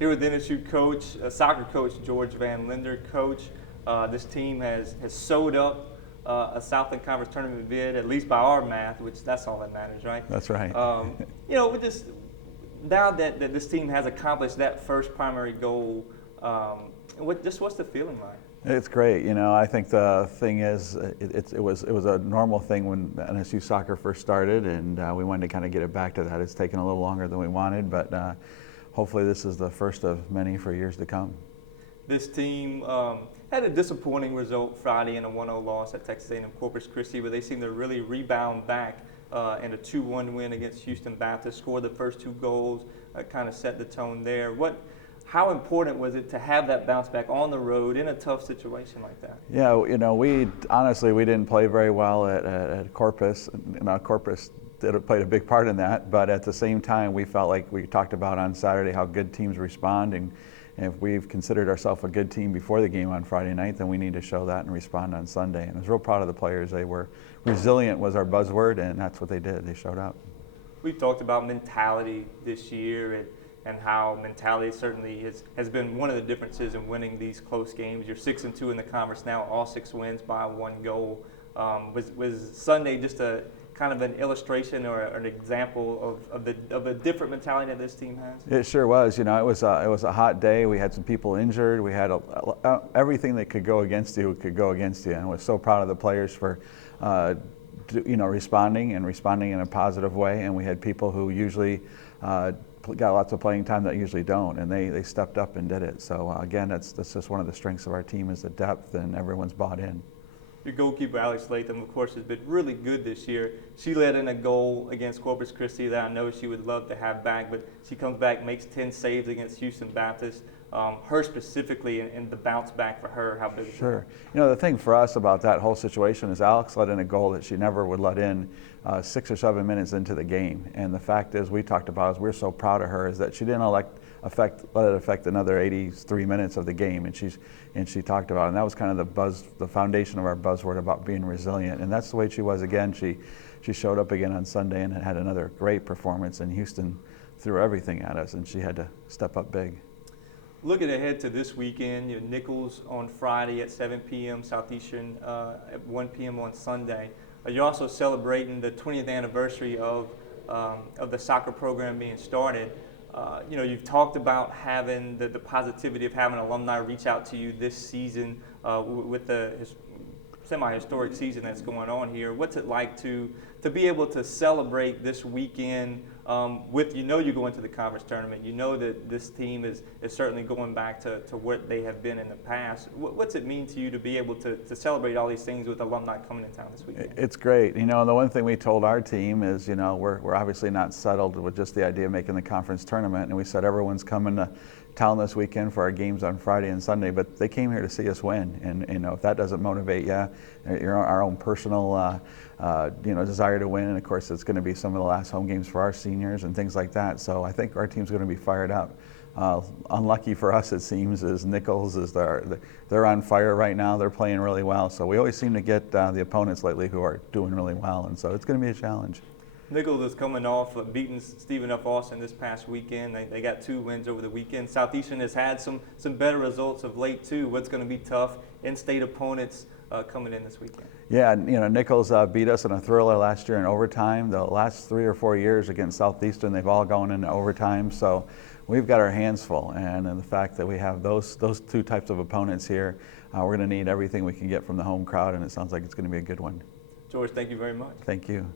Here with NSU coach, soccer coach George Van Linder. Coach, this team has sewed up a Southland Conference tournament bid, at least by our math, which that's all that matters, right? That's right. We just now that this team has accomplished that first primary goal, what's the feeling like? It's great. I think the thing is, it was a normal thing when NSU soccer first started, and we wanted to kind of get it back to that. It's taken a little longer than we wanted, but hopefully this is the first of many for years to come. This team had a disappointing result Friday in a 1-0 loss at Texas A&M Corpus Christi, but they seem to really rebound back in a 2-1 win against Houston Baptist. Scored the first 2 goals, kind of set the tone there. How important was it to have that bounce back on the road in a tough situation like that? Yeah, we didn't play very well at Corpus. Corpus played a big part in that, but at the same time, we felt like we talked about on Saturday how good teams respond, and if we've considered ourselves a good team before the game on Friday night, then we need to show that and respond on Sunday. And I was real proud of the players. They were resilient was our buzzword, and that's what they did. They showed up. We've talked about mentality this year and how mentality certainly has been one of the differences in winning these close games. You're 6-2 in the conference now, all 6 wins by 1 goal. Was Sunday just a kind of an illustration or an example of the different mentality that this team has? It sure was. It was a hot day. We had some people injured. We had everything that could go against you could go against you, and I was so proud of the players for responding in a positive way. And we had people who usually got lots of playing time that usually don't, and they stepped up and did it. So again, that's just one of the strengths of our team is the depth, and everyone's bought in. Your goalkeeper, Alex Latham, of course, has been really good this year. She led in a goal against Corpus Christi that I know she would love to have back, but she comes back, makes 10 saves against Houston Baptist. Her specifically, and the bounce back for her, how big is Sure. The thing for us about that whole situation is Alex let in a goal that she never would let in 6 or 7 minutes into the game. And the fact is, we talked about, we're so proud of her, is that she didn't let it affect another 83 minutes of the game. And she talked about it. And that was kind of the foundation of our buzzword about being resilient. And that's the way she was again. She showed up again on Sunday and had another great performance. And Houston threw everything at us, and she had to step up big. Looking ahead to this weekend, Nichols on Friday at 7 p.m., Southeastern at 1 p.m. on Sunday. You're also celebrating the 20th anniversary of the soccer program being started. You've talked about having the positivity of having alumni reach out to you this season with the semi-historic season that's going on here. What's it like to be able to celebrate this weekend with, you go into the conference tournament, that this team is certainly going back to what they have been in the past. What's it mean to you to be able to celebrate all these things with alumni coming in town this weekend? It's great. The one thing we told our team is, we're obviously not settled with just the idea of making the conference tournament, and we said everyone's coming to town this weekend for our games on Friday and Sunday, but they came here to see us win. And if that doesn't motivate you, our own personal desire to win, and of course it's going to be some of the last home games for our seniors and things like that. So I think our team's going to be fired up. Unlucky for us, it seems, is Nichols they're on fire right now. They're playing really well. So we always seem to get the opponents lately who are doing really well, and so it's going to be a challenge. Nichols is coming off of beating Stephen F. Austin this past weekend. They got 2 wins over the weekend. Southeastern has had some better results of late too. What's going to be tough? In-state opponents coming in this weekend. Yeah, Nichols beat us in a thriller last year in overtime. The last 3 or 4 years against Southeastern, they've all gone into overtime. So we've got our hands full, and the fact that we have those 2 types of opponents here, we're going to need everything we can get from the home crowd, and it sounds like it's going to be a good one. George, thank you very much. Thank you.